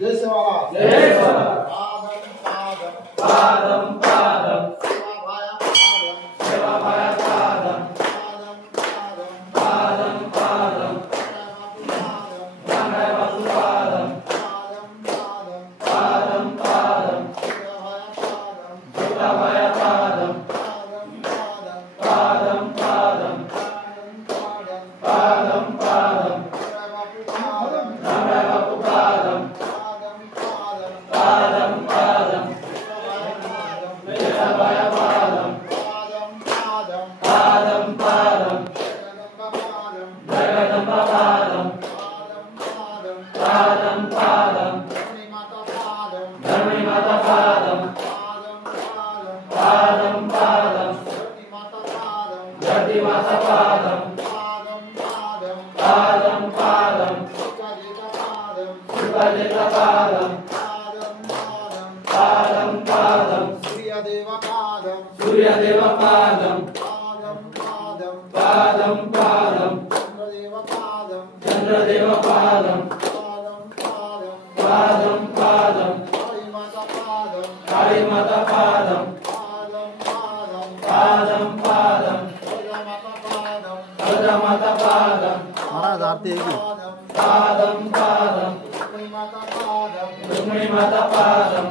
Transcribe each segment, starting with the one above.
जय सेवालाल जय सेवालाल पादम पादम पादम पादम सेवा भाया पादम सेवा भाया पादम पादम पादम पादम पादम रामाय बापू पादम पादम पादम पादम पादम सेवा भाया पादम पादम पादम पादम पादम पादम पादम रामाय बापू पादम पादम पादम सेवा भाया पादम पादम पादम जगदम्बा पादम पादम पादम धरणी माता पादम पादम पादम धरती माता पादम पादम पादम सुखदेता पादम पादम पादम सूर्यदेव पादम पादम पादम चंद्रदेव पादम पादम पादम काली माता पादम पादम पादम भद्रा माता पादम महाराज आरती है कि पादम पादम रुक्मिणी माता पादम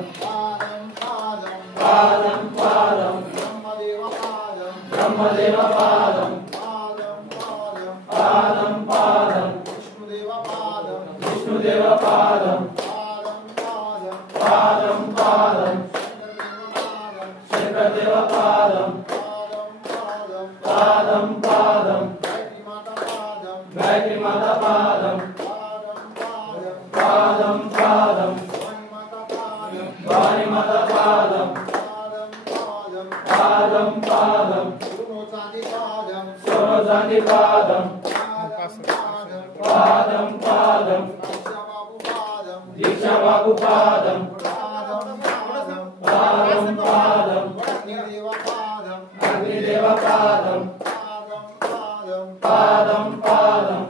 पादम पादम ब्रह्मदेव पादम पादम पादम विष्णुदेव पादम पादम पादम शंकरदेव पादम पादम पादम गायत्री माता पादम पादम पादम वाणी माता पादम पादम पादम सोनो चांदी पादम पादम पादम दीक्षा बाबू पादम पादम पादम अग्निदेव पादम पादम पादम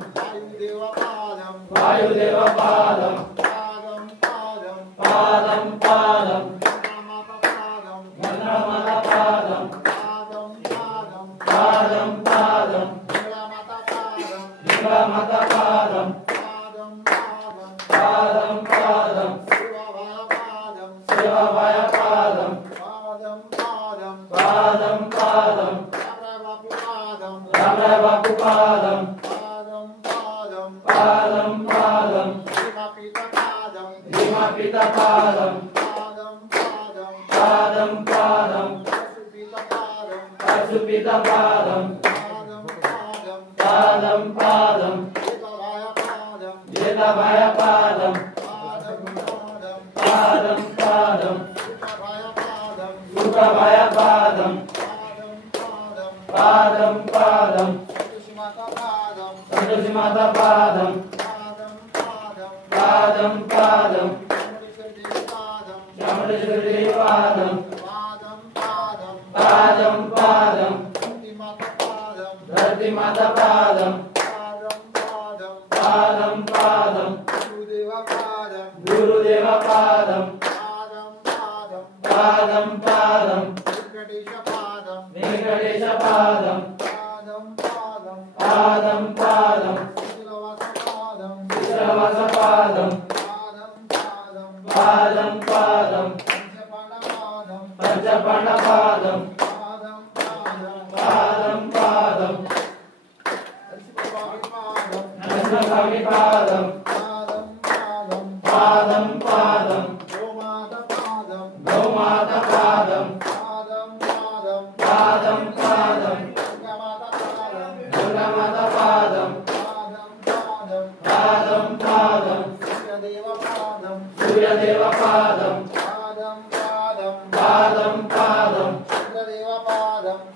वायुदेव पादम पादम पादम गंगा माता पादम पादम पादम गंगा माता पादम पादम पादम सेवा भाया पादम पादम पादम रामाय बापू पादम पादम पादम भीमा पिता पादम पादम पादम परशु पिता पादम पादम पादम जेता भाया पादम पादम पादम सुखा भाया पादम पादम पादम संतोषी माता पादम पादम पादम चामुंडेश्वरी पादम पादम पादम धरती माता पादम पादम पादम गुरुदेव पादम पादम पादम वेंकटेश पादम पादम पादम विश्रवास पादम पादम पादम पंचपांड पादम पादम पादम नरसिंहस्वामी पादम पादम पादम गौमाता पादम पादम पादम गंगा माता पादम पादम पादम सूर्यदेव पादम पादम पादम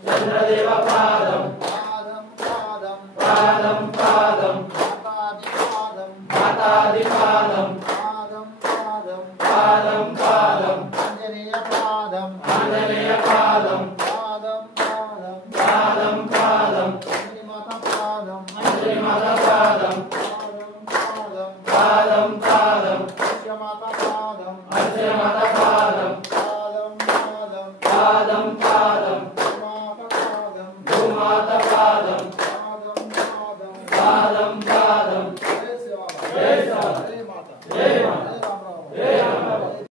चंद्रदेव पादम पादम पादम मातादि पादम पादम पादम आंजनेय पादम पादम पादम अंजलि माता పాదం